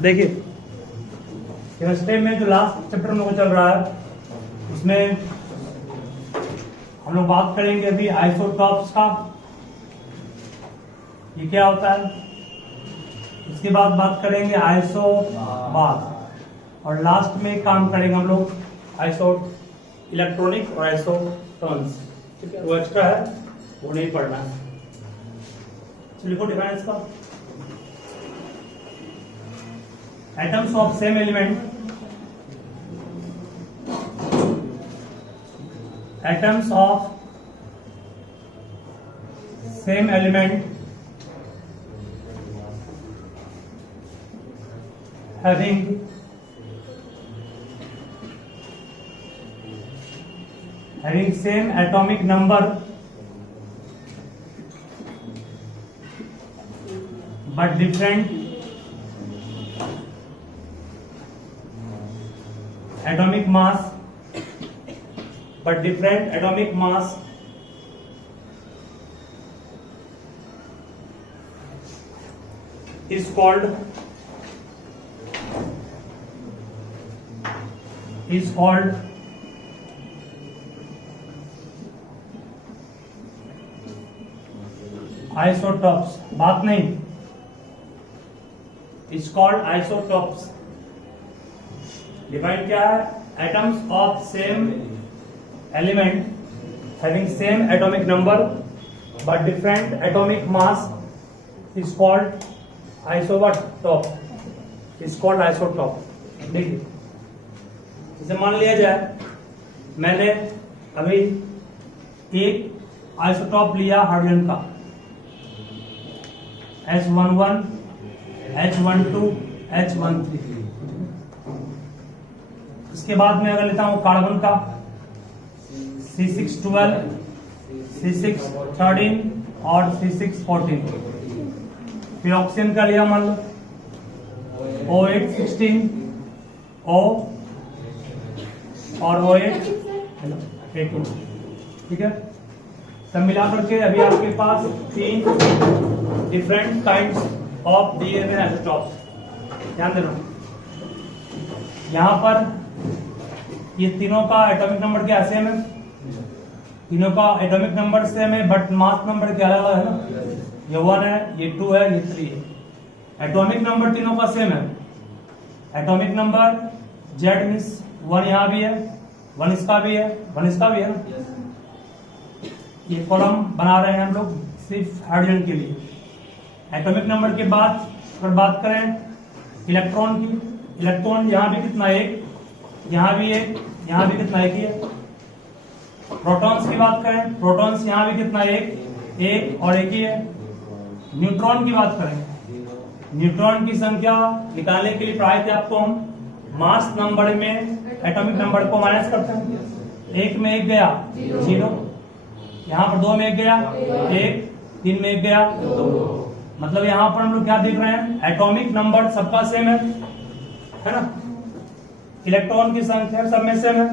देखिए केमिस्ट्री में जो लास्ट चैप्टर में चल रहा है उसमें हम लोग बात करेंगे अभी आइसोटॉप्स का, ये क्या होता है। इसके बाद बात करेंगे आइसोबार और लास्ट में काम करेंगे हम लोग आइसो इलेक्ट्रॉनिक और आइसोटॉन्स। ठीक है, वो एक्स्ट्रा है, वो नहीं पढ़ना है। चलिए लिखो डिफाइन इसका। Atoms of same element, atoms of same element having same atomic number but different atomic mass is called isotopes। बात नहीं, is called isotopes। डिफाइन क्या है? Atoms of same element having same atomic number but different atomic mass is called isotope. देखिए जैसे मान लिया जाए मैंने अभी एक आइसोटॉप लिया हाइड्रोजन का H11, H12, H13। इसके बाद में अगर लेता हूं कार्बन का C612, C613 और C614। फिर ऑक्सीजन का लिया मान लो O816 O और O818। ठीक है, सब मिलाकर के अभी आपके पास 3 different kinds of DNA isotopes. ध्यान देना, यहां पर ये तीनों का एटॉमिक नंबर क्या सेम है? तीनों का एटॉमिक नंबर सेम है बट मास नंबर क्या अलग है ना। ये 1 है, ये 2 है, ये 3 है। एटॉमिक नंबर तीनों का सेम है। एटॉमिक नंबर Z मींस 1 यहाँ भी है, 1 इसका भी है, 1 इसका भी है ना। ये कॉलम बना रहे हैं हम लोग सिर्फ हाइड्रोजन के लिए। एटॉमिक नंबर के बाद अगर बात करें इलेक्ट्रॉन की, इलेक्ट्रॉन यहाँ भी कितना? 1, यहाँ भी 1, यहाँ भी कितना? 1 ही है। प्रोटॉन्स की बात करें, प्रोटॉन्स यहाँ भी कितना? 1 और 1 ही है। न्यूट्रॉन की बात करें, न्यूट्रॉन की संख्या निकालने के लिए पढ़ाए थे आपको हम, मास नंबर में एटॉमिक नंबर को माइनस करते हैं। 1 में 1 गया 0, यहाँ पर 2 में 1 गया 1, 3 में 1 गया 2। मतलब यहाँ पर हम लोग क्या देख रहे हैं? एटॉमिक नंबर सबका सेम है ना। इलेक्ट्रॉन की संख्या सब में सेम है,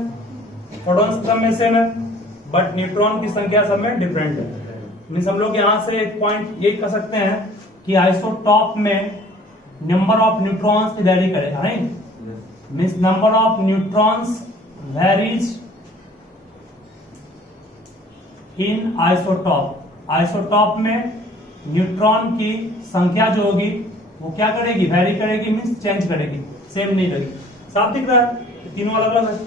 प्रोटॉन सब में सेम है, बट न्यूट्रॉन की संख्या सब में डिफरेंट है। मींस हम लोग यहाँ से एक पॉइंट ये कह सकते हैं कि आइसोटॉप में नंबर ऑफ न्यूट्रॉन्स वेरी करेगा, नहीं? Means number of neutrons varies in isotope. Isotope में न्यूट्रॉन की संख्या जो होगी वो क्या करेगी? वेरी करेगी, मींस चेंज करेगी, सेम नहीं रहेगी। साफ दिख रहा है, तीनों अलग अलग है।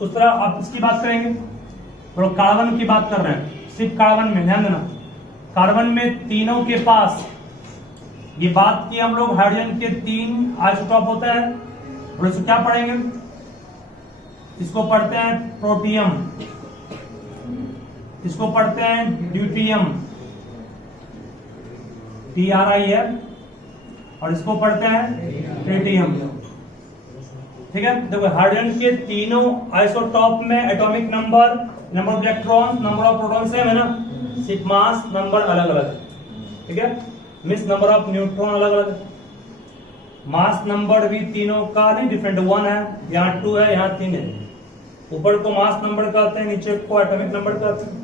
उस तरह आप इसकी बात करेंगे, और कार्बन की बात कर रहे हैं, सिर्फ कार्बन में ध्यान देना। कार्बन में तीनों के पास, ये बात की हम लोग हाइड्रोजन के 3 आइसोटॉप होता है, और इसको क्या पढ़ेंगे? इसको पढ़ते हैं प्रोटियम, इसको पढ़ते हैं ड्यूटियम TRIM, और इसको पढ़ते हैं ट्रिटियम। ठीक है, देखो हाइड्रोजन के तीनों आइसोटॉप में atomic number, number of electron, number of proton same है ना, सिर्फ मास नंबर अलग अलग है। ठीक है, मींस नंबर ऑफ न्यूट्रॉन अलग अलग है। मास नंबर भी तीनों का नहीं डिफरेंट, 1 है, यहाँ 2 है, यहाँ 3 है। ऊपर को मास नंबर कहते हैं, नीचे को एटॉमिक नंबर कहते हैं।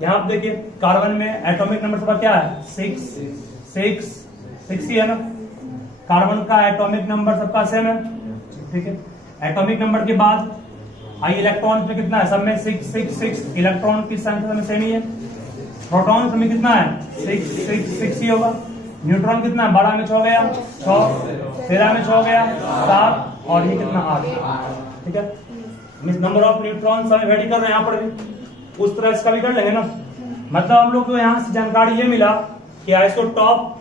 यहाँ आप देखिए कार्बन में एटॉमिक नंबर सबका क्या है? 6 ही है ना। कार्बन का एटॉमिक नंबर सबका सेम है, ठीक है। एटॉमिक नंबर के बाद आई इलेक्ट्रॉन में कितना है, सब में 6 इलेक्ट्रॉन की संख्या में सेम ही है। प्रोटॉन में कितना है, 6 ही होगा। न्यूट्रॉन कितना है, 12 में 6 गया 6, 13 में 6 गया 7, और ये कितना 8, ठीक है। मींस नंबर ऑफ न्यूट्रॉन सब वेरी कर रहे हैं यहाँ पर भी, उस तरह इसका भी कर लेंगे ना। मतलब हम लोग को यहाँ से जानकारी ये मिला कि isotope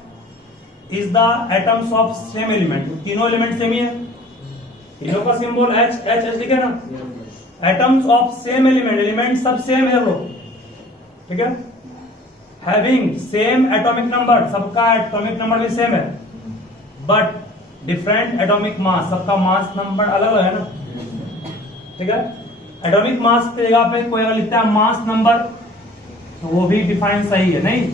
is the atoms of same element, तीनों एलिमेंट सेम ही है, तीनों का सिंबल H लिखे ना। Atoms of same element, element सब सेम है लोग, ठीक है। हैविंग सेम एटॉमिक नंबर, सबका एटॉमिक नंबर भी सेम है, बट डिफरेंट एटॉमिक मास, सबका मास नंबर अलग अलग है ना, ठीक है। एटॉमिक मास की जगह पे कोई अगर लिखता है मास नंबर तो वो भी डिफाइन सही है, नहीं,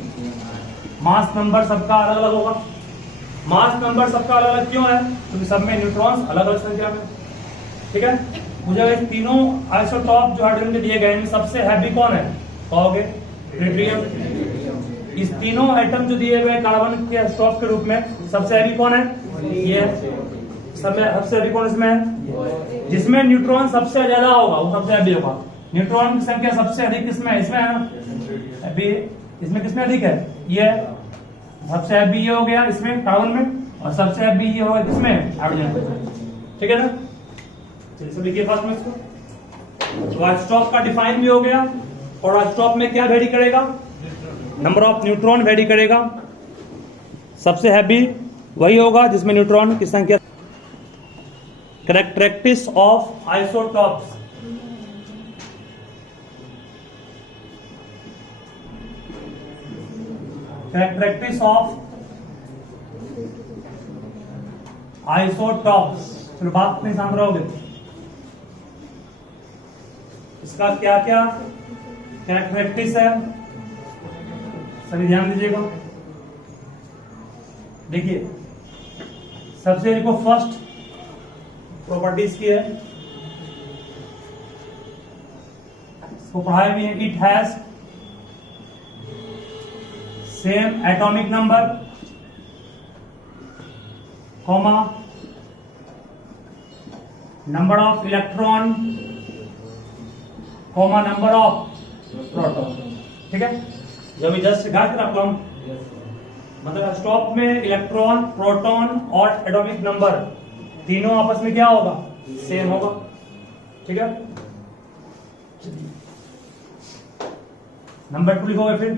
मास नंबर सबका अलग अलग होगा। मास नंबर सबका अलग अलग क्यों है, क्योंकि सब में न्यूट्रॉन्स अलग अलग संख्या में, ठीक है। मुझे तीनों आइसोटॉप जो हाइड्रोजन के दिए गए हैं सबसे हैवी कौन है, कहोगे ट्रिटियम। इस तीनों एटम जो दिए हुए कार्बन के आइसोटॉप के रूप में सबसे हैवी कौन है, ये सब में सबसे हैवी कौन इसमें है, जिसमें न्यूट्रॉन सबसे ज्यादा होगा वो सबसे हैवी होगा। न्यूट्रॉन की संख्या सबसे अधिक किसमें है, इसमें है ना, अभी इसमें किसमें अधिक है, ये सबसे हैवी ये हो गया इसमें कार्बन में, और सबसे हैवी ये होगा किसमें, हाइड्रोजन, ठीक है ना। चलिए सब लिखिए फास्ट में इसको। तो आइसोटॉप का डिफाइन भी हो गया, और आइसोटॉप में क्या वेरी करेगा, नंबर ऑफ न्यूट्रॉन वेरी करेगा, सबसे हैवी वही होगा जिसमें न्यूट्रॉन की संख्या। Characteristics of isotopes, characteristics of isotopes, चलो बात नहीं समझ रहोगे, इसका क्या क्या कैरेक्टरिस्टिक्स है सभी ध्यान दीजिएगा। देखिए सबसे देखो फर्स्ट प्रॉपर्टीज की है, इसको पढ़ाए भी है। It has same atomic number, comma number of electron, comma number of proton, ठीक है। जो भी जस्ट सिखा कर आपको हम, मतलब स्टॉप में इलेक्ट्रॉन, प्रोटॉन और एटॉमिक नंबर तीनों आपस में क्या होगा, सेम होगा, ठीक है। नंबर 2 लिखोगे फिर,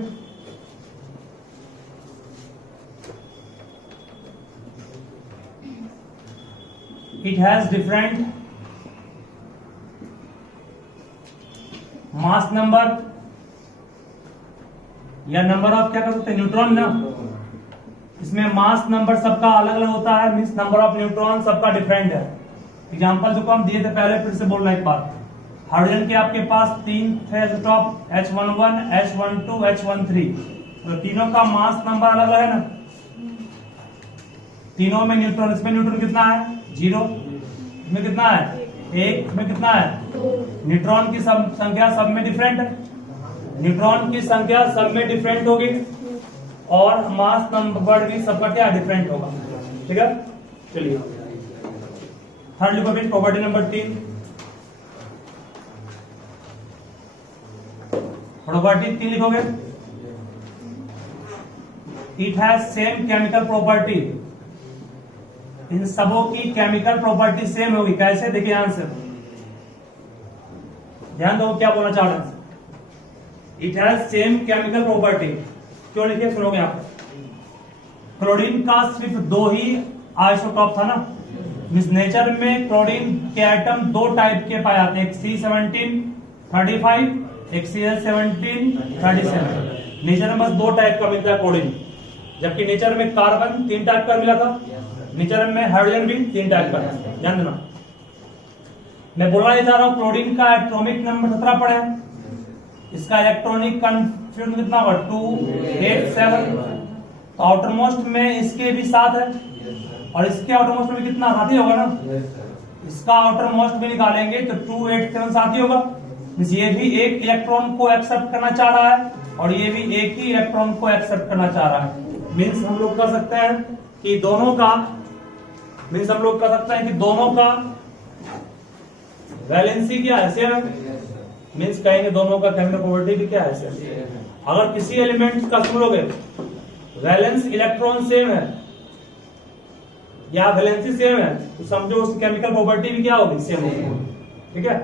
it has different mass number, या नंबर ऑफ क्या कर सकते हैं, न्यूट्रॉन ना, इसमें मास नंबर सबका अलग अलग होता है, मींस नंबर ऑफ न्यूट्रॉन सबका डिफरेंट है। एग्जांपल जो हम दिए थे पहले, फिर से बोलना एक बात, हाइड्रोजन के आपके पास 3 थे आइसोटॉप, H11, H12, H13, तो तीनों का मास नंबर अलग अलग है ना, तीनों में न्यूट्रॉन, इसमें न्यूट्रॉन कितना है 0, इसमें कितना है 1, इसमें कितना है, न्यूट्रॉन की संख्या सब में डिफरेंट है, न्यूट्रॉन की संख्या सब में डिफरेंट होगी, और मास नंबर भी सबका क्या डिफरेंट होगा, ठीक है। चलिए थर्ड लिखो फिर, प्रॉपर्टी नंबर 3, प्रॉपर्टी 3 लिखोगे, it has same chemical property, इन सबों की केमिकल प्रॉपर्टी सेम होगी। कैसे, देखिए आंसर ध्यान दो क्या बोलना चाह रहे हैं। It has same chemical property, क्यों लिखे सुनोगे आप, क्लोरीन का सिर्फ 2 ही आइसोटॉप था ना, नेचर में क्लोरीन के एटम 2 टाइप के पाए जाते हैं, एक C1735, एक Cl1737, नेचर में बस 2 टाइप का मिलता है क्लोरीन, जबकि नेचर में कार्बन 3 टाइप का मिला था, नेचर में हाइड्रोजन भी 3 टाइप का है, ध्यान देना। मैं बोलना ये चाह रहा हूं, क्लोरीन का एटॉमिक नंबर 17 पड़ा है, इसका इलेक्ट्रॉनिक कन्फिग्रेशन कितना होगा 287, तो आउटर मोस्ट में इसके भी 7 है, और इसके आउटर मोस्ट में कितना 7 ही होगा ना, इसका आउटर मोस्ट भी निकालेंगे तो 287 7 ही होगा, ये भी एक इलेक्ट्रॉन को एक्सेप्ट करना चाह रहा है, और ये भी एक ही इलेक्ट्रॉन को एक्सेप्ट करना चाह रहा है। मीन्स हम लोग कर सकते हैं कि दोनों का मीन्स हम लोग कह सकते हैं कि दोनों का वैलेंसी क्या है, सेम है। मीन्स कहेंगे दोनों का केमिकल प्रॉपर्टी भी क्या है, सेम। अगर किसी एलिमेंट का सुन लोगे वैलेंस इलेक्ट्रॉन सेम है या वैलेंसी सेम है तो समझो उसकी केमिकल प्रॉपर्टी भी क्या होगी, सेम होगी। ठीक है,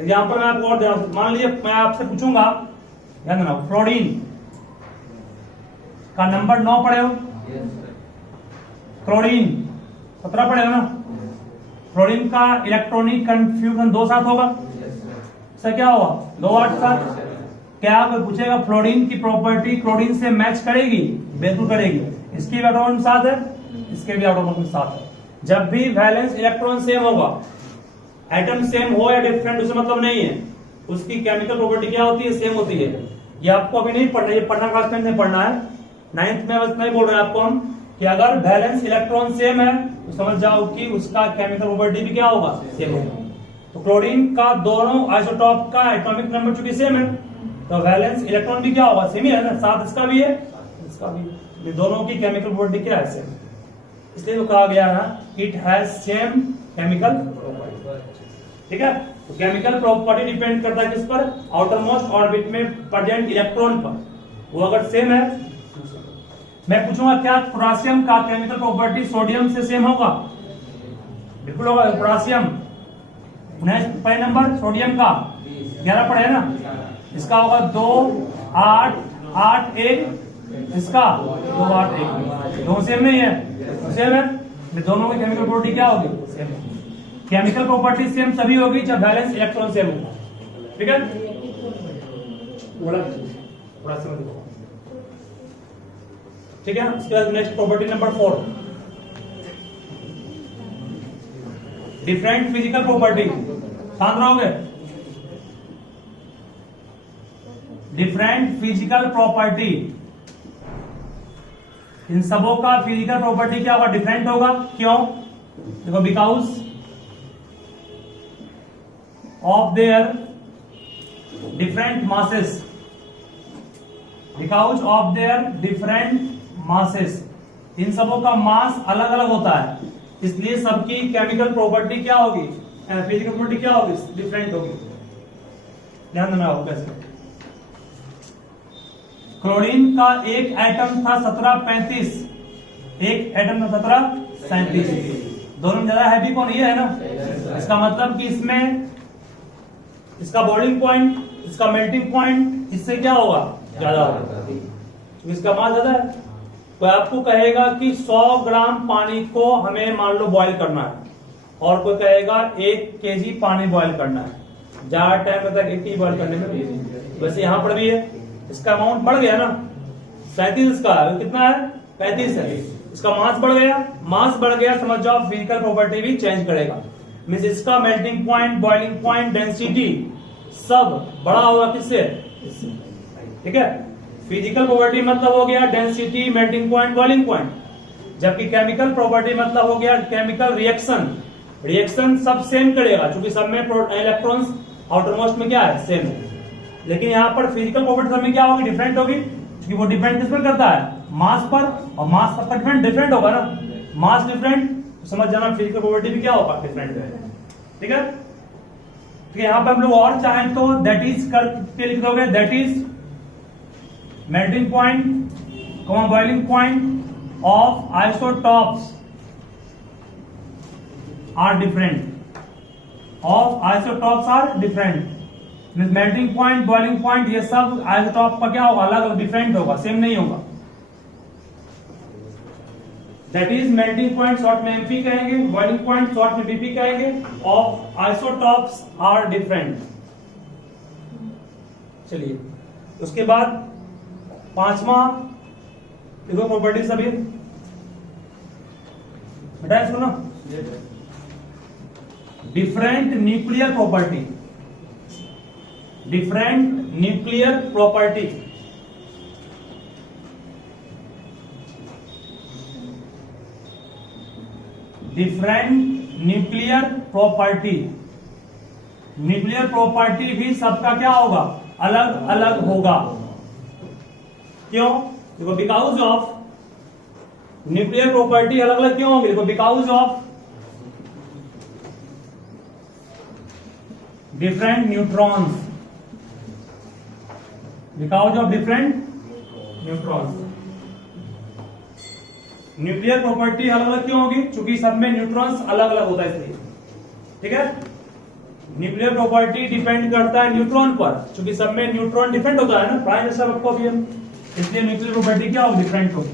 एग्जाम्पल मैं आपको और दे रहा हूं। मान लीजिए मैं आपसे पूछूंगा, ध्यान देना, फ्लोरीन का नंबर 9 पढ़े हो, क्लोरीन 17 पढ़े हो ना। फ्लोरीन का इलेक्ट्रॉनिक कंफ्यूजन 2 साथ होगा, सर क्या होगा, 2 8 7। क्या आप पूछेगा फ्लोरीन की प्रॉपर्टी क्लोरीन से मैच करेगी, बिल्कुल करेगी। इसकी भी एटॉमिक साथ है, इसके भी एटॉमिक साथ है। जब भी वैलेंस इलेक्ट्रॉन सेम होगा, एटम सेम हो या डिफरेंट उसे मतलब नहीं है, उसकी केमिकल प्रॉपर्टी क्या होती है, सेम होती है। ये आपको अभी नहीं पढ़ना, ये पढ़ना क्लास 10 में पढ़ना है, 9th में बस नहीं बोल रहे हैं आपको हम कि अगर वैलेंस इलेक्ट्रॉन सेम है तो समझ जाओ कि उसका केमिकल प्रॉपर्टी भी क्या होगा, सेम होगा। तो क्लोरीन का दोनों आइसोटॉप का एटॉमिक नंबर चूंकि सेम है तो वैलेंस इलेक्ट्रॉन भी क्या होगा, सेम ही है ना, साथ इसका भी है, इसका भी है। दोनों की केमिकल प्रॉपर्टी क्या है, सेम। इसलिए तो कहा गया है it has same chemical property. ठीक है, तो केमिकल प्रॉपर्टी डिपेंड करता है किस पर, आउटरमोस्ट ऑर्बिट में प्रेजेंट इलेक्ट्रॉन पर। वो अगर सेम है, मैं पूछूंगा क्या पोटेशियम का केमिकल प्रॉपर्टी सोडियम से सेम होगा, बिल्कुल होगा। पोटेशियम पहले नंबर, सोडियम का 11 पढ़े ना, इसका होगा 2 8 8 1, इसका 2 8 1, दोनों सेम नहीं है, सेम है। दोनों की केमिकल प्रॉपर्टी क्या होगी, सेम। केमिकल प्रॉपर्टी सेम तभी होगी जब वैलेंस इलेक्ट्रॉन सेम होगा। ठीक है, ठीक है। उसके बाद next property number 4, different physical property. शांत रहोगे। डिफरेंट फिजिकल प्रॉपर्टी, इन सबों का फिजिकल प्रॉपर्टी क्या होगा, डिफरेंट होगा। क्यों, देखो, because of their different masses, because of their different masses, इन सबों का मास अलग अलग होता है, इसलिए सबकी केमिकल प्रॉपर्टी क्या होगी, फिजिकल प्रॉपर्टी क्या होगी, डिफरेंट होगी। ध्यान देना होगा कैसे। क्लोरीन का एक एटम था 1735, एक एटम था 1737, दोनों में ज्यादा हैवी कौन, ये है ना। इसका मतलब कि इसमें इसका बॉइलिंग पॉइंट, इसका मेल्टिंग पॉइंट इससे क्या होगा, ज्यादा होगा, इसका मास ज्यादा है। तो आपको कहेगा कि 100 ग्राम पानी को हमें मान लो बॉईल करना है, और कोई कहेगा 1 केजी पानी बॉईल करना है, ज्यादा टाइम लगता है 1 केजी बॉईल करने में। वैसे यहां पर भी है, इसका अमाउंट बढ़ गया ना, 37 इसका है, कितना है, 35 है। इसका मास बढ़ गया, मास बढ़ गया, समझ जाओ फिजिकल प्रॉपर्टी भी चेंज करेगा। मींस इसका melting point, boiling point, density सब बड़ा होगा, किससे, ठीक है। फिजिकल प्रॉपर्टी मतलब हो गया density, melting point, boiling point, जबकि केमिकल प्रॉपर्टी मतलब हो गया केमिकल रिएक्शन। रिएक्शन सब सेम करेगा क्योंकि सब में इलेक्ट्रॉन्स आउटरमोस्ट में क्या है, सेम है। लेकिन यहाँ पर फिजिकल प्रॉपर्टी सब में क्या होगी, डिफरेंट होगी, क्योंकि वो डिपेंड किस पर करता है, मास पर, और मास सबका डिफरेंट होगा ना, मास डिफरेंट, तो समझ जाना फिजिकल प्रॉपर्टी भी क्या होगा, डिफरेंट है। ठीक है, तो यहाँ पर हम लोग और चाहें तो दैट इज करके लिख दोगे, that is melting point, boiling point of isotopes are different, of isotopes are different. Melting point, boiling point, ये सब आइसोटॉप का क्या होगा, अलग अलग डिफरेंट होगा, सेम नहीं होगा। That is melting point short में एमपी कहेंगे, बॉइलिंग पॉइंट शॉर्ट में बीपी कहेंगे, ऑफ आइसोटॉप्स आर डिफरेंट। चलिए, उसके बाद 5वां देखो प्रॉपर्टी सभी बेटा सुनो, different nuclear property, different nuclear property. Different nuclear property, nuclear property भी सबका क्या होगा, अलग अलग होगा। क्यों, देखो बिकॉज ऑफ न्यूक्लियर प्रॉपर्टी अलग अलग क्यों होगी, देखो बिकॉज ऑफ डिफरेंट न्यूट्रॉन्स, दिखाओ जो डिफरेंट न्यूट्रॉन्स। न्यूक्लियर प्रॉपर्टी अलग अलग क्यों होगी? क्योंकि सब में न्यूट्रॉन्स अलग अलग होता है इसलिए, ठीक है। न्यूक्लियर प्रॉपर्टी डिपेंड करता है न्यूट्रॉन पर, क्योंकि सब में न्यूट्रॉन डिफरेंट होता है ना, प्राइम सब आपको भी, इसलिए न्यूक्लियर प्रॉपर्टी क्या होगी? डिफरेंट होगी।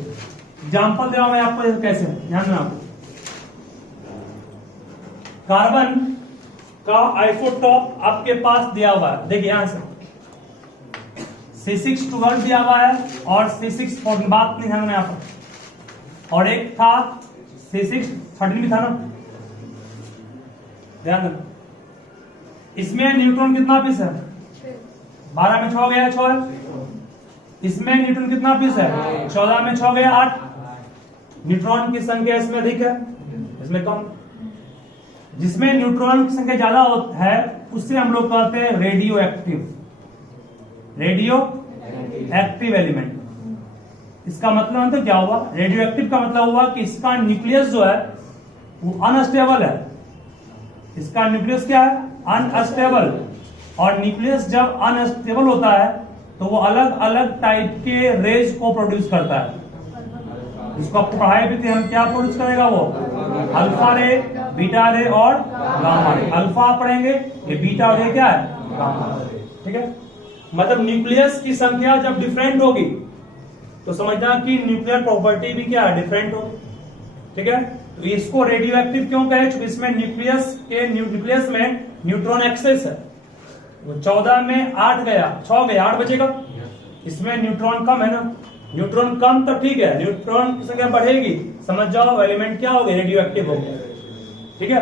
एग्जाम्पल दे रहा हूं मैं आपको, कैसे ध्यान में आपको। कार्बन का आइसोटॉप आपके पास दिया हुआ है, देखिए यहां से C612 दिया हुआ है और C614, बात नहीं ध्यान में यहाँ पर, और एक था C613 भी था ना, ध्यान देना। इसमें न्यूट्रॉन कितना पीस है? 12 में 6 गया 6 है। इसमें न्यूट्रॉन कितना पीस है? 14 में 6 गया 8। न्यूट्रॉन की संख्या इसमें अधिक है, इसमें कम। जिसमें न्यूट्रॉन की संख्या ज्यादा है उससे हम लोग कहते हैं radio active, radio active element. इसका मतलब तो क्या हुआ? रेडियो एक्टिव का मतलब हुआ कि इसका न्यूक्लियस जो है वो अनस्टेबल है। इसका न्यूक्लियस क्या है? अनस्टेबल। और न्यूक्लियस जब अनस्टेबल होता है तो वो अलग अलग टाइप के रेज को प्रोड्यूस करता है। इसको आपको पढ़ाई भी थी, हम क्या प्रोड्यूस करेगा वो? अल्फा रे, बीटा रे और गामा रे। अल्फा पढ़ेंगे, ये बीटा और ये क्या है? गामा रे, ठीक है। मतलब न्यूक्लियस की संख्या जब डिफरेंट होगी तो समझना कि न्यूक्लियर प्रॉपर्टी भी क्या है? डिफरेंट होगी, ठीक है। तो इसको रेडियो एक्टिव क्यों कहे? क्योंकि इसमें न्यूक्लियस में न्यूट्रॉन एक्सेस है। वो 14 में 8 गया, 6 गया, 8 बचेगा। इसमें न्यूट्रॉन कम है ना, न्यूट्रॉन कम तो ठीक है, न्यूट्रॉन की संख्या बढ़ेगी, समझ जाओ एलिमेंट क्या हो गया? रेडियो एक्टिव हो गया, ठीक है।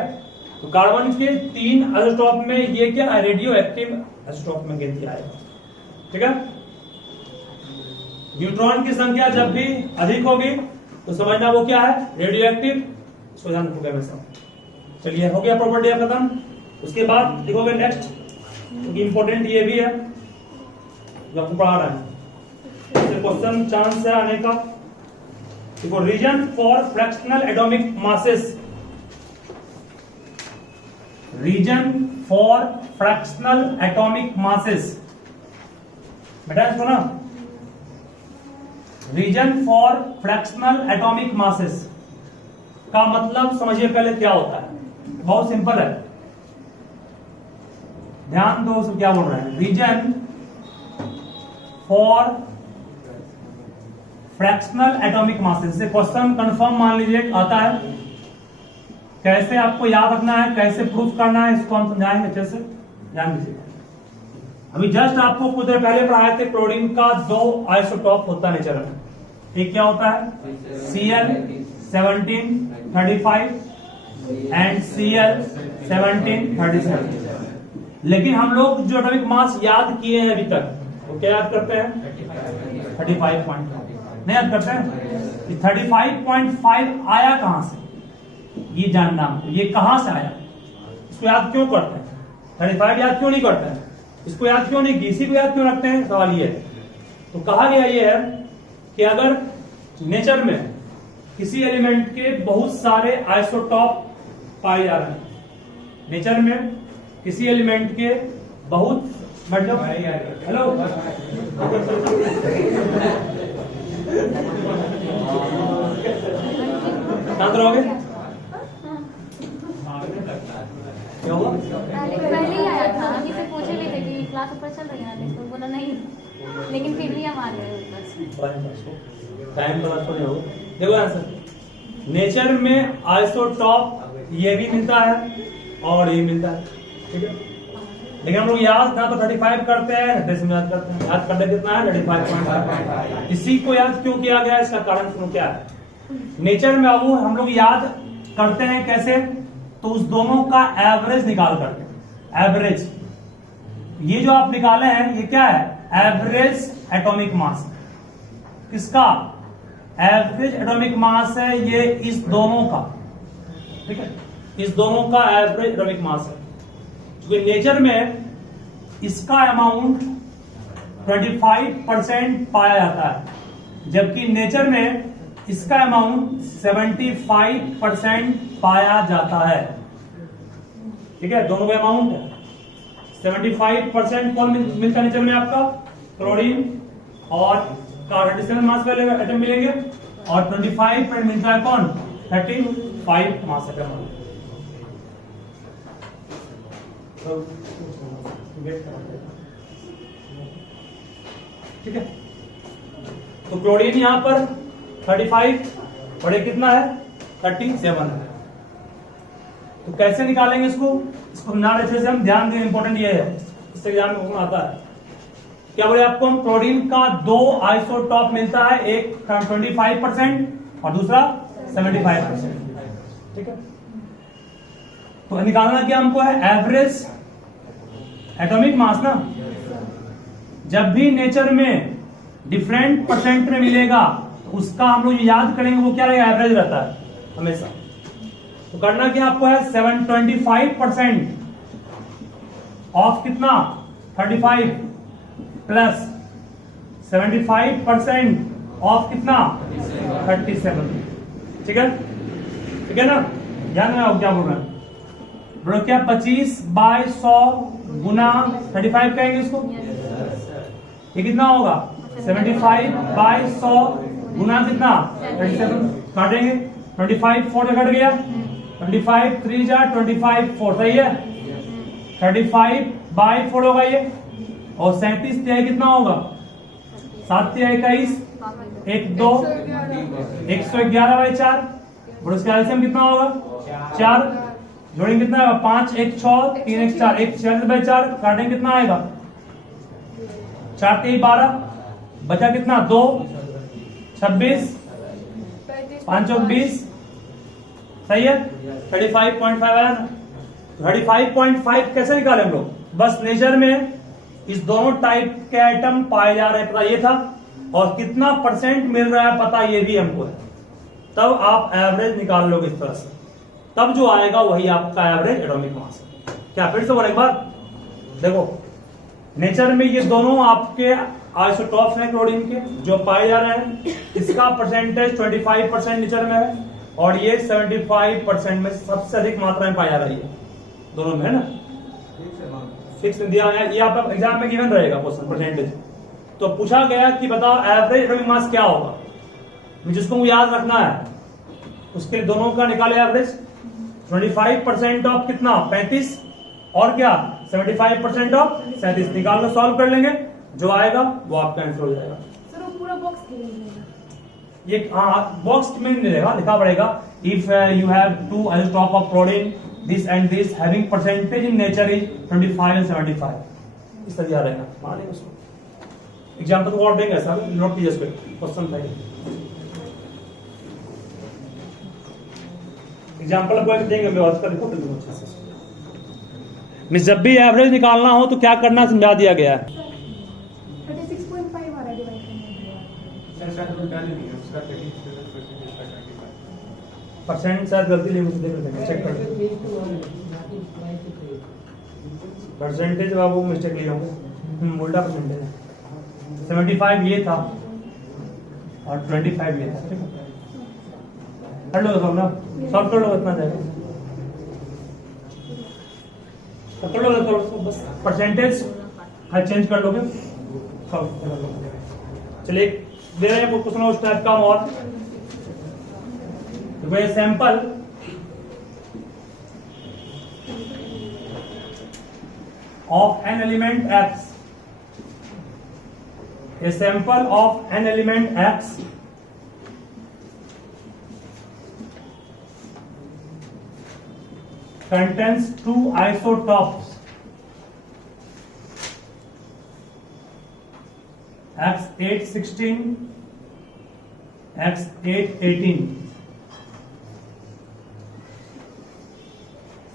तो कार्बन के 3 आइसोटॉप में ये क्या है? रेडियो एक्टिव आइसोटॉप में गिनती आएगा, ठीक है। न्यूट्रॉन की संख्या जब भी अधिक होगी तो समझना वो क्या है? Radio active. इसको ध्यान रखोगे हमेशा। चलिए, हो गया प्रॉपर्टी खत्म। उसके बाद देखोगे नेक्स्ट, क्योंकि इंपॉर्टेंट ये भी है जो आपको पढ़ा रहा है, क्वेश्चन चांस है आने का। देखो, reason for fractional atomic masses, reason for fractional atomic masses, बेटा इसको ना, reason for fractional atomic masses का मतलब समझिए पहले क्या होता है। बहुत सिंपल है, ध्यान दो उसको क्या बोल रहे हैं। Reason for fractional atomic masses से क्वेश्चन कंफर्म मान लीजिए आता है। कैसे आपको याद रखना है, कैसे प्रूफ करना है, इसको हम समझाएंगे अच्छे से, ध्यान दीजिए। अभी जस्ट आपको कुछ देर पहले पढ़ाए थे, क्लोरीन का 2 आइसोटॉप होता है नेचर में। एक क्या होता है? Cl1735 and Cl1737। लेकिन हम लोग जो एटॉमिक मास याद किए हैं अभी तक, वो क्या याद करते हैं? 35 नहीं याद करते हैं? 35.5 आया कहां से, ये जानना। ये कहां से आया, इसको याद क्यों करते हैं? 35 याद क्यों नहीं करते हैं? इसको याद क्यों नहीं, इसी को याद क्यों रखते हैं? सवाल ये है। तो कहा गया ये है कि अगर नेचर में किसी एलिमेंट के बहुत सारे आइसोटॉप पाए जा रहे हैं, नेचर में किसी एलिमेंट के बहुत, मतलब हेलो शांत रहोगे? क्या हुआ? पहले ही आया था, हम इसे पूछे भी थे कि क्लास ऊपर चल रही है, तो बोला नहीं, लेकिन फिर भी हम आ गए ऊपर। टाइम तो नहीं होगा। देखो आंसर, नेचर में आइसोटॉप ये भी मिलता है और ये मिलता है, ठीक है। लेकिन हम लोग याद ना तो 35 करते हैं, याद करते हैं। याद करते कितना है? 35.5। इसी को याद क्यों किया गया, इसका कारण सुनो क्या है। नेचर में अब हम लोग याद करते हैं कैसे, तो उस दोनों का एवरेज निकाल करके। एवरेज, ये जो आप निकाले हैं ये क्या है? Average atomic mass. किसका? एवरेज एटॉमिक मास है ये इस दोनों का, ठीक है। इस दोनों का एवरेज एटॉमिक मास है। क्योंकि नेचर में इसका अमाउंट 25% पाया जाता है, जबकि नेचर में इसका अमाउंट 75% पाया जाता है, ठीक है। दोनों का अमाउंट 75% कौन मिलता है नेचर में आपका? क्लोरीन और कार्बन 37 मास वाले एटम मिलेंगे और 25% मिलता है कौन? 35 मास एटम। ठीक है, तो क्लोरीन यहां पर 35 और ये कितना है? 37 है। तो कैसे निकालेंगे इसको? इसको ना अच्छे से हम ध्यान दें, इंपॉर्टेंट ये है, इस एग्जाम में आता है। क्या बोले आपको? हम क्लोरीन का 2 आइसोटॉप मिलता है, एक 25% और दूसरा 75%। ठीक है, तो निकालना क्या हमको है? एवरेज एटॉमिक मास ना। जब भी नेचर में डिफरेंट परसेंट में मिलेगा तो उसका हम लोग याद करेंगे वो क्या रहेगा? एवरेज रहता है हमेशा। तो करना क्या आपको है? 725% ऑफ कितना? 35 प्लस 75% ऑफ कितना? 37। ठीक है, ठीक है ना? ध्यान में आओ क्या बोल रहे हैं ब्रो? क्या 25/100 गुना 35 कहेंगे इसको? ये कितना होगा? 75/100 गुना कितना? 37। काटेंगे, 25 4 कट गया, 25 3 जा 25 4, सही है। 35/4 होगा ये, और 37 तिहाई कितना होगा? 7 तिहाई 21, 1 2 111/4, और उसका एलसीएम कितना होगा? 4। जोड़ेंगे कितना होगा? 5 1 6 3 1 4, 146/4 काटेंगे कितना आएगा? 4 3 12, बचा कितना? 2 26 5 20, सही है। 35.5 आया ना? 35.5 कैसे निकाले हम लोग? बस नेचर में इस दोनों टाइप के आइटम पाए जा रहे हैं, पता ये था, और कितना परसेंट मिल रहा है पता ये भी हमको है। तब आप एवरेज निकाल लोगे इस तरह से, तब जो आएगा वही आपका एवरेज एटॉमिक मास है। क्या फिर से बोले एक बार? देखो, नेचर में ये दोनों आपके आइसोटॉप्स हैं क्लोरीन के जो पाए जा रहे हैं। इसका परसेंटेज 25% नेचर में है और ये 75% में सबसे अधिक मात्रा में पाई जा रही है, दोनों में है ना। फिक्स दिया है, ये आपका एग्जाम में गिवन रहेगा क्वेश्चन परसेंटेज। तो पूछा गया कि बताओ एवरेज एटॉमिक मास क्या होगा, जिसको याद रखना है उसके लिए दोनों का निकाले एवरेज। 25% ऑफ कितना? 35, और क्या? 75% ऑफ 37। निकाल लो, सॉल्व कर लेंगे, जो आएगा वो आपका आंसर हो जाएगा। सर वो पूरा बॉक्स ये बॉक्स में नहीं रहेगा, लिखा पड़ेगा if you have 2 isotope of chlorine this and this having percentage in nature is 25 and 75, इस तरह याद रहेगा। मान लेंगे उसको, एग्जाम्पल तो और देंगे, ऐसा नोट कीजिए इसको, क्वेश्चन था एग्जाम्पल आपको देंगे, मैं आज का देखो अच्छे से। मिस, जब भी एवरेज निकालना हो तो क्या करना समझा दिया गया है। 36.5 आ रहा है डिवाइड करने परसेंट शायद गलती नहीं, मुझे देख लेते चेक कर परसेंटेज बाबू मिस्टेक लिए होंगे, उल्टा परसेंटेज है। 75 ये था और 25 ये था। ठीक है, कर लो सब ना, सॉल्व कर लो, इतना जाएगा कर लो तो बस परसेंटेज चेंज कर लोगे, सॉल्व कर लोगे। चलिए दे रहे हैं क्वेश्चन उस टाइप का और sample of an element X, a sample of an element X contains 2 isotopes X816, X818.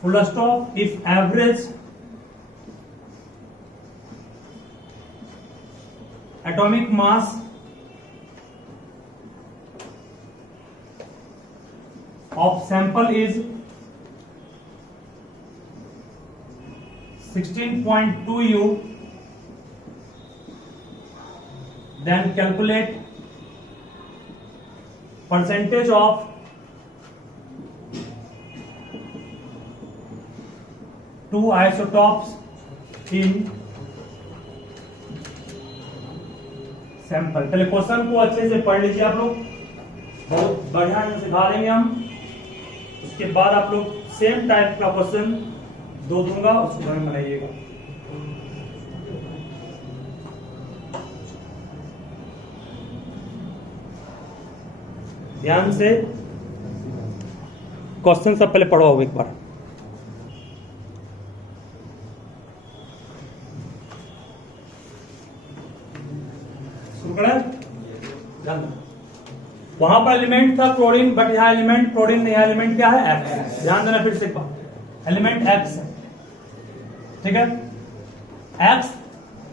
Full stop. If average atomic mass of sample is 16.2 U, then calculate percentage of two isotopes in sample. पहले question को अच्छे से पढ़ लीजिए आप लोग, बहुत बढ़िया सिखा देंगे हम। उसके बाद आप लोग सेम टाइप का क्वेश्चन दो दूंगा, उसको घर में बनाइएगा। ध्यान से क्वेश्चन सब पहले पढ़ो एक बार। वहां पर एलिमेंट था क्लोरीन, बट यहाँ एलिमेंट क्लोरीन नहीं, एलिमेंट क्या है? एक्स। ध्यान देना फिर से, एलिमेंट एक्स है, ठीक है। एक्स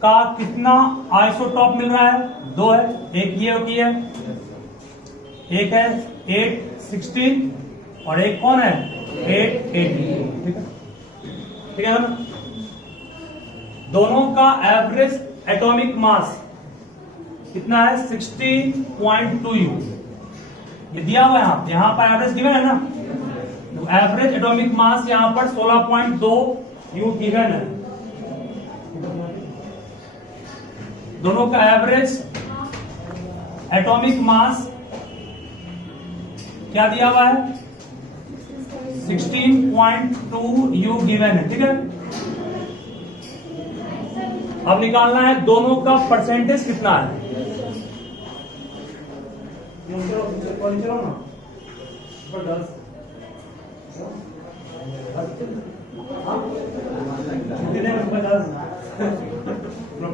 का कितना आइसोटॉप मिल रहा है? 2 है, एक ये और ये है, एक है 816 और एक कौन है? 880, ठीक है, ठीक है ना। दोनों का एवरेज एटॉमिक मास कितना है? 16.2 U। ये दिया हुआ है, यहाँ पर एवरेज गिवन है ना, तो एवरेज एटॉमिक मास यहाँ पर 16.2 U गिवन है। दोनों का एवरेज एटॉमिक मास क्या दिया हुआ है? 16.2 U गिवन है, ठीक है। अब निकालना है दोनों का परसेंटेज कितना है।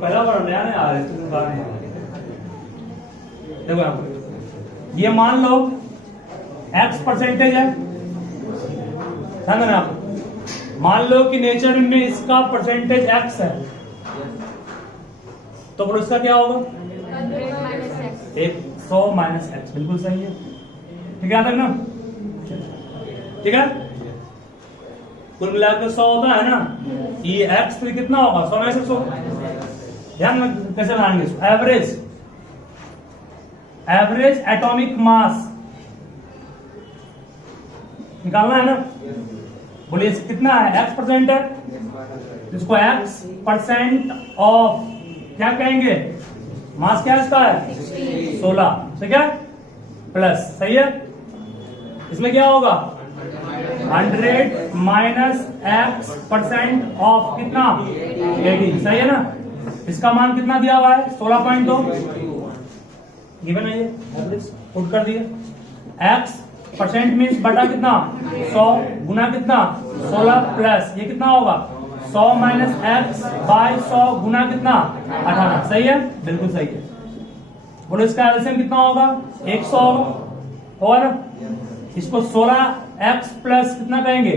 पहला बार नया नया आ रहा है। देखो आप ये मान लो x परसेंटेज है, ध्यान देना आप। मान लो कि नेचर में इसका परसेंटेज x है, तो फिर उसका क्या होगा? 100 माइनस x। बिल्कुल सही है, ठीक है ना, ठीक है। कुल मिलाकर 100 होता है ना, ये x फिर कितना होगा? 100 माइनस 100। ध्यान में कैसे बनाएंगे इसको? एवरेज एटॉमिक मास निकालना है ना। बोलिए कितना है? x परसेंट है, इसको x परसेंट ऑफ क्या कहेंगे? मास क्या इसका है? 16, ठीक है, प्लस, सही है। इसमें क्या होगा? 100 माइनस x परसेंट ऑफ कितना? 80, सही है ना। इसका मान कितना दिया हुआ है? 16.2 गिवन है, ये एवरेज पुट कर दिए। x परसेंट मीन्स बटा कितना? 100 गुना कितना? 16 प्लस ये कितना होगा? 100 माइनस x बाय 100 गुना कितना? 18, सही है, बिल्कुल सही है। बोलो इसका एलसीएम कितना होगा? 100 होगा ना। इसको 16x प्लस कितना कहेंगे?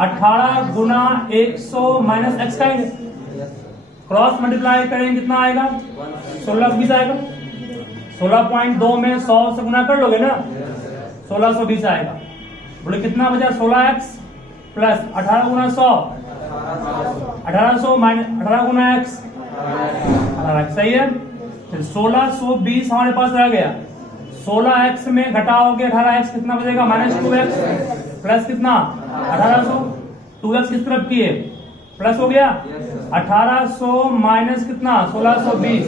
18 गुना 100 माइनस x कहेंगे। क्रॉस मल्टीप्लाई करेंगे कितना आएगा? 1620 आएगा। 16.2 में 100 से गुना कर लोगे ना, 1620 आएगा। बोले कितना बचा? 16x प्लस 18 गुना 100, 1800 माइनस 18 गुना x, 18x, सही है। फिर 1620 हमारे पास रह गया। 16x में घटाओगे 18x, कितना बचेगा? माइनस 2x प्लस कितना? 1800। 2x किस तरफ किए? प्लस हो गया। 1800 माइनस कितना? 1620।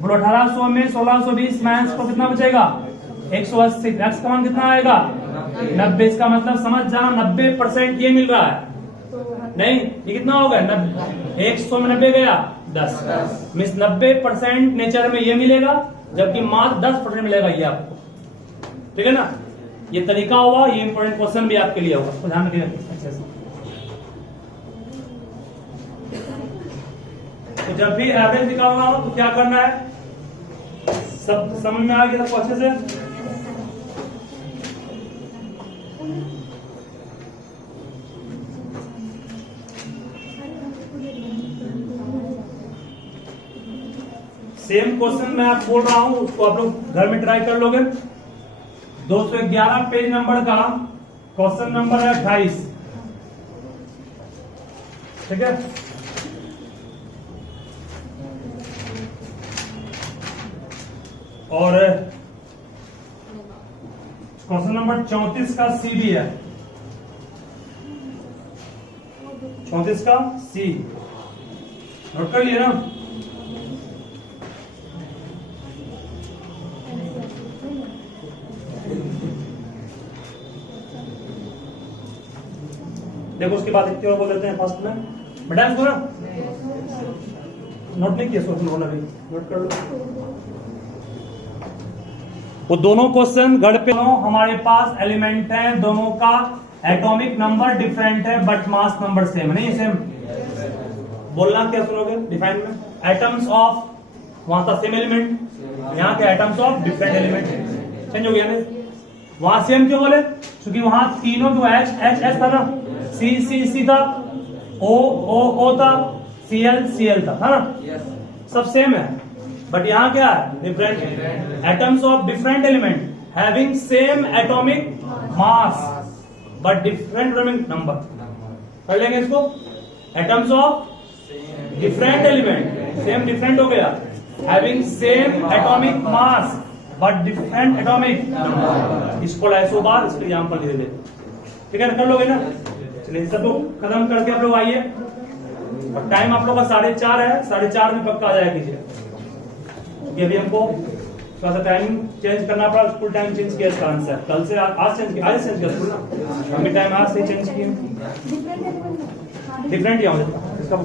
बोलो 1800 में 1620 माइनस को कितना बचेगा? 180। x का मान कितना आएगा? 90। इसका मतलब समझ जाना 90% ये मिल रहा है। नहीं, ये कितना होगा? 100 में 90 गया 10, मीन्स 90% नेचर में ये मिलेगा, जबकि मात्र 10% मिलेगा ये आपको, ठीक है ना। ये तरीका हुआ, ये इंपॉर्टेंट क्वेश्चन भी आपके लिए होगा, ध्यान रखिए अच्छे से। तो जब भी एवरेज निकालना हो तो क्या करना है? सब समझ में आ गया सबको अच्छे से? सेम क्वेश्चन मैं आप बोल रहा हूं, उसको आप लोग घर में ट्राई कर लोगे। 211 पेज नंबर का क्वेश्चन नंबर है 28, ठीक है। और क्वेश्चन नंबर 34 का सी भी है, 34 का सी। नोट कर लिए ना? देखो उसके बाद एक और बोल देते हैं फर्स्ट में बेटा इसको ना नोट नहीं किया सोच लो अभी नोट कर लो। वो दोनों क्वेश्चन गढ़ पे हमारे पास एलिमेंट है, दोनों का एटॉमिक नंबर डिफरेंट है बट मास नंबर सेम नहीं सेम। बोलना क्या सुनोगे डिफाइन में एटम्स ऑफ वहां था सेम एलिमेंट, यहाँ के atoms of different element change हो गया ना। वहां सेम क्यों बोले क्योंकि वहां तीनों जो एच एच एच था ना, सी सी सी था, ओ ओ ओ था, सी एल सी एल था ना, सब सेम है। बट यहाँ क्या है different atoms of different element having same atomic mass but different atomic number. कर लेंगे इसको atoms of different element same different हो गया having same atomic mass but different atomic number. इसको लाइसो बार इसके एग्जाम्पल दे दे ठीक है कर लोगे ना। चलिए सब लोग खत्म करके आप लोग आइए और टाइम आप लोग का 4:30 है, 4:30 में पक्का आ जाए कीजिए क्योंकि अभी हमको थोड़ा सा टाइम चेंज करना पड़ा, स्कूल टाइम चेंज किया इस कारण से। कल से आज चेंज किया, आज चेंज किया स्कूल ना, हमें टाइम आज से चेंज किए डिफरेंट ही इसका